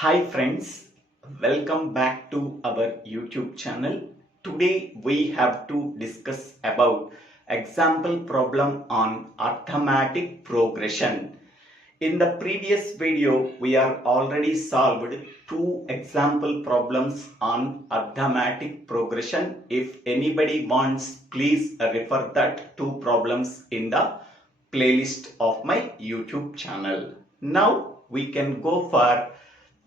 Hi friends, welcome back to our YouTube channel. Today we have to discuss about example problem on arithmetic progression. In the previous video, we are already solved two example problems on arithmetic progression. If anybody wants, please refer that two problems in the playlist of my YouTube channel. Now we can go for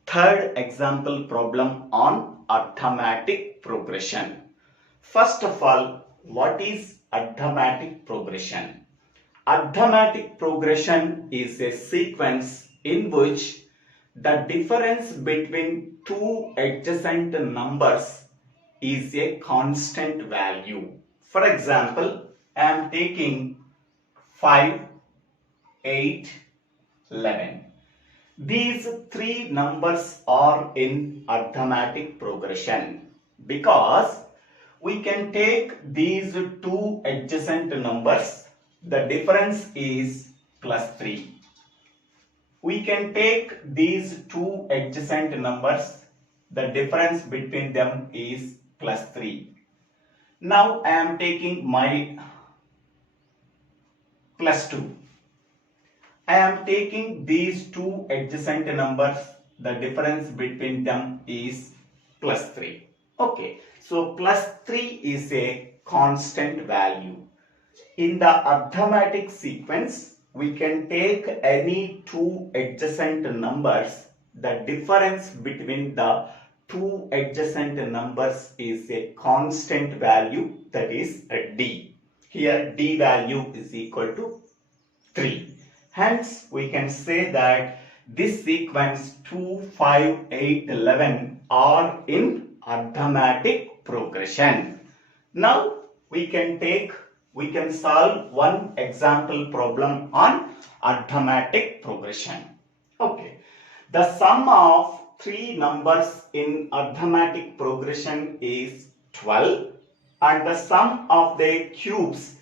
third example problem on arithmetic progression. First of all, what is arithmetic progression? Arithmetic progression is a sequence in which the difference between two adjacent numbers is a constant value. For example, I am taking 5, 8, 11. These three numbers are in arithmetic progression because we can take these two adjacent numbers, the difference is plus 3. We can take these two adjacent numbers, the difference between them is plus 3. Now I am taking my plus 2. I am taking these two adjacent numbers, the difference between them is plus 3. Okay, so plus 3 is a constant value. In the arithmetic sequence, we can take any two adjacent numbers, the difference between the two adjacent numbers is a constant value, that is a d. Here d value is equal to 3. Hence, we can say that this sequence 2, 5, 8, 11 are in arithmetic progression. Now, we can solve one example problem on arithmetic progression. Okay. The sum of three numbers in arithmetic progression is 12 and the sum of their cubes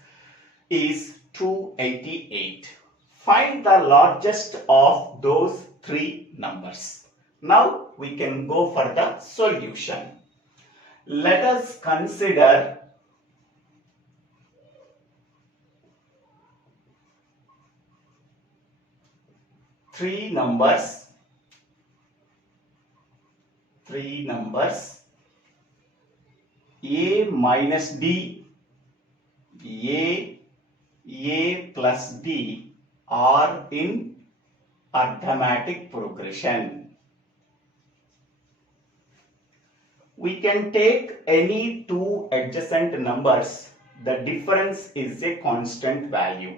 is 288. Find the largest of those three numbers. Now we can go for the solution. Let us consider three numbers a minus d, a plus d are in arithmetic progression. We can take any two adjacent numbers, the difference is a constant value.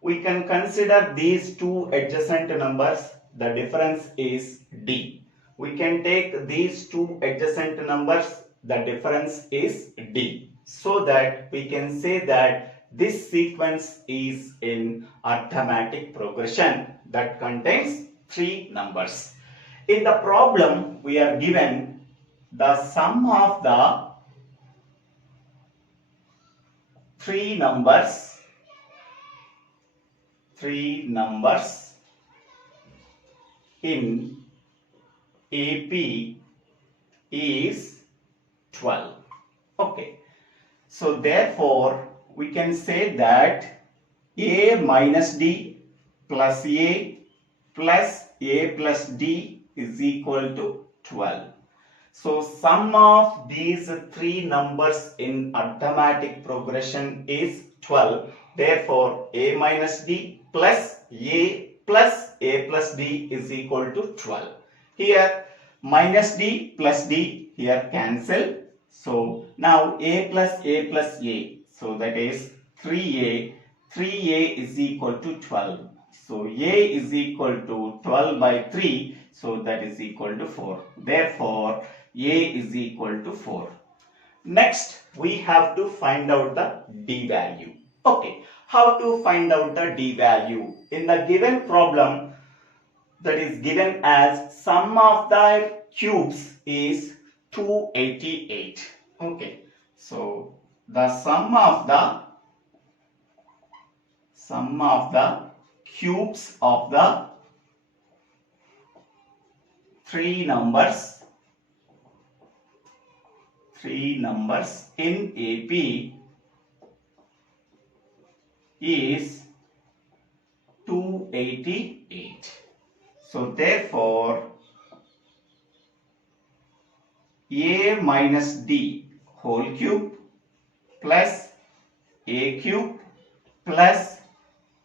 We can consider these two adjacent numbers, the difference is d. We can take these two adjacent numbers, the difference is d. So that we can say that this sequence is in arithmetic progression that contains three numbers. In the problem, we are given the sum of the three numbers in AP is 12. Okay. So therefore, we can say that a minus d plus a plus d is equal to 12. So sum of these three numbers in arithmetic progression is 12. Therefore, a minus d plus a plus d is equal to 12. Here minus d plus d here cancel. So now a plus a. So that is 3a. 3a is equal to 12. So a is equal to 12 by 3. So that is equal to 4. Therefore, a is equal to 4. Next, we have to find out the d value. Okay, how to find out the d value? In the given problem, that is given as sum of their cubes is 288. Okay, so the sum of the cubes of the three numbers in AP is 288. So therefore a minus d whole cube plus a cube plus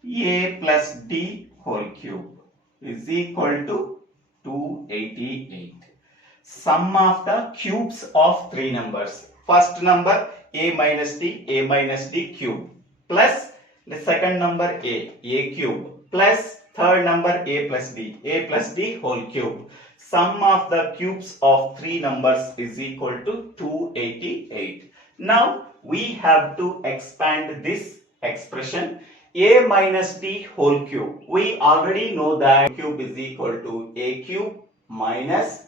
a plus d whole cube is equal to 288. Sum of the cubes of three numbers. First number a minus d cube plus the second number a cube plus third number a plus d whole cube. Sum of the cubes of three numbers is equal to 288. Now we have to expand this expression. A minus d whole cube. We already know that cube is equal to a cube minus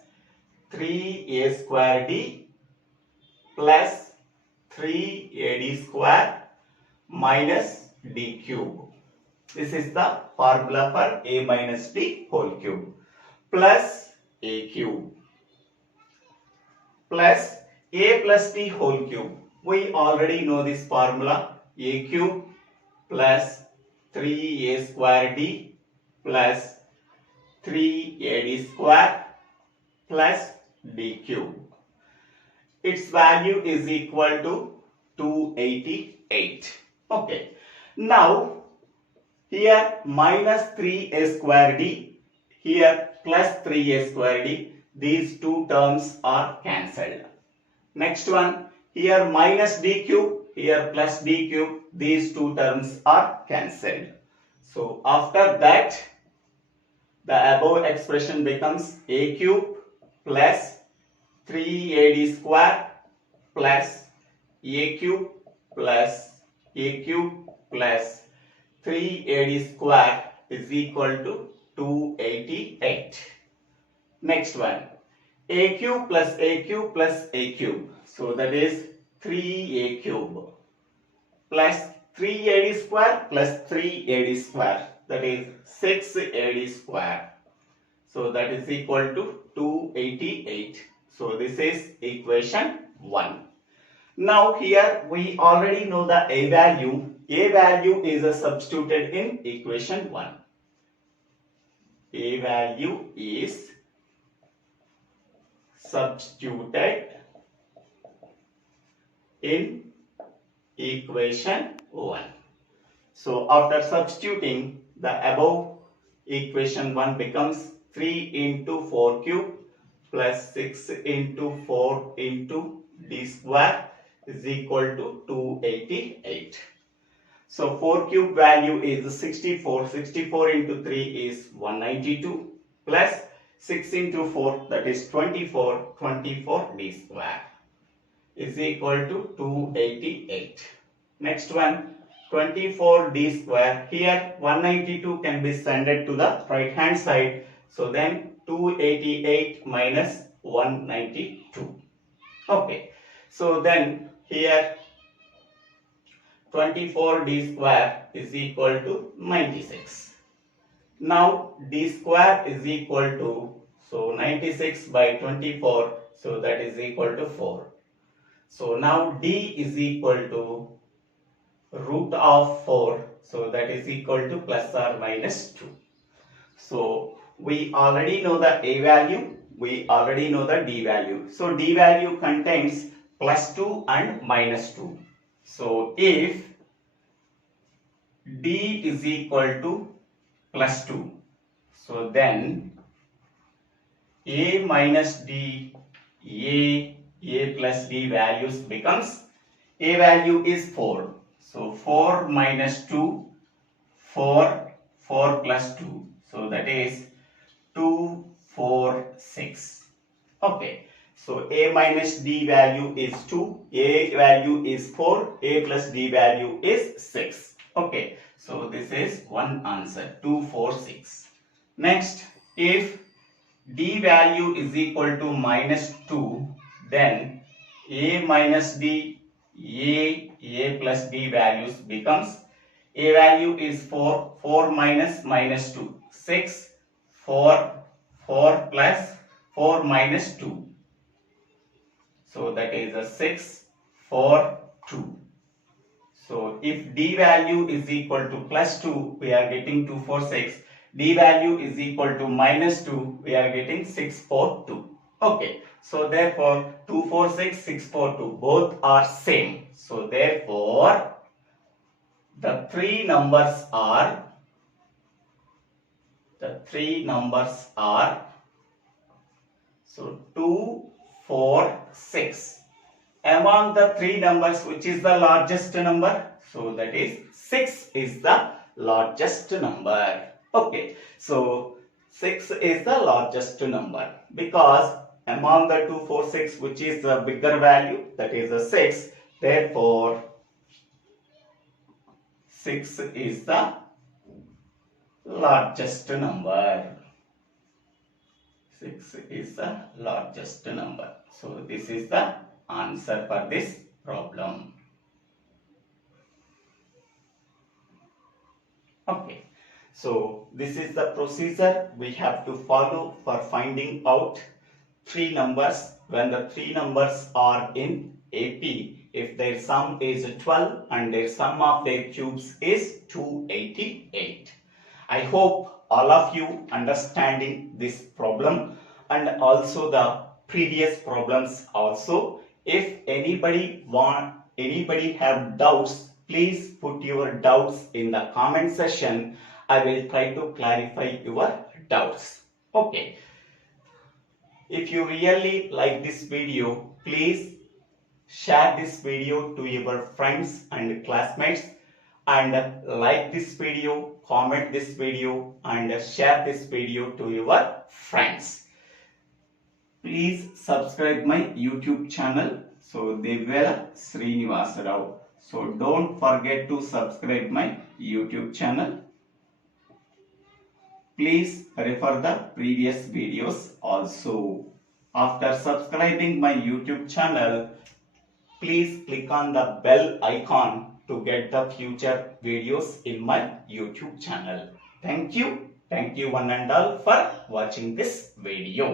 3a square d plus 3ad square minus d cube. This is the formula for a minus d whole cube plus a cube plus a plus d whole cube. We already know this formula. A cube plus 3a square d plus 3ad square plus d cube. Its value is equal to 288. Okay. Now here minus 3a square d, here plus 3a square d. These two terms are cancelled. Next one, here minus d cube, here plus d cube. These two terms are cancelled. So after that, the above expression becomes a cube plus 3ad square plus a cube plus 3ad square is equal to 288. Next one, a cube plus a cube plus a cube. So that is 3a cube plus 3ad square plus 3ad square, that is 6ad square. So that is equal to 288. So this is equation 1. Now here we already know the a value. A value is substituted in equation 1. A value is substituted in equation 1. So after substituting, the above equation 1 becomes 3 into 4 cube plus 6 into 4 into d square is equal to 288. So 4 cube value is 64. 64 into 3 is 192 plus 6 into 4, that is 24. 24 d square is equal to 288. Next one, 24 d square. Here 192 can be sent to the right hand side. So then 288 minus 192. Okay. So then here 24 d square is equal to 96. Now d square is equal to, so 96 by 24, so that is equal to 4. So now d is equal to root of 4, so that is equal to plus or minus 2. So we already know the a value, we already know the d value. So d value contains plus 2 and minus 2. So if d is equal to plus 2, so then a minus d, a plus d values becomes, a value is 4. So 4 minus 2, 4 plus 2. So that is 2, 4, 6. Okay. So a minus d value is 2, a value is 4, a plus d value is 6. Okay. So this is one answer, 2, 4, 6. Next, if d value is equal to minus 2, then a minus d, a plus d values becomes, a value is 4, 4 minus 2, 6, 4 plus 4 minus 2. So that is a 6, 4, 2. So if d value is equal to plus 2, we are getting 2, 4, 6. D value is equal to minus 2, we are getting 6, 4, 2. Okay. So therefore 2, 4, 6, 6, 4, 2 both are same. So therefore the three numbers are so 2, 4, 6. Among the three numbers, which is the largest number? So that is 6 is the largest number. Okay, so 6 is the largest number because among the 2, 4, 6, which is the bigger value, that is the 6. Therefore, 6 is the largest number. 6 is the largest number. So this is the answer for this problem. Okay, so this is the procedure we have to follow for finding out three numbers when the three numbers are in AP. If their sum is 12 and their sum of their cubes is 288. I hope all of you understanding this problem and also the previous problems also. If anybody have doubts, please put your doubts in the comment section. I will try to clarify your doubts. Okay. If you really like this video, please share this video to your friends and classmates and like this video, comment this video and share this video to your friends. Please subscribe my YouTube channel. So Divvela Srinivasa. So don't forget to subscribe my YouTube channel. Please refer the previous videos also. After subscribing my YouTube channel, please click on the bell icon to get the future videos in my YouTube channel. Thank you. Thank you one and all for watching this video.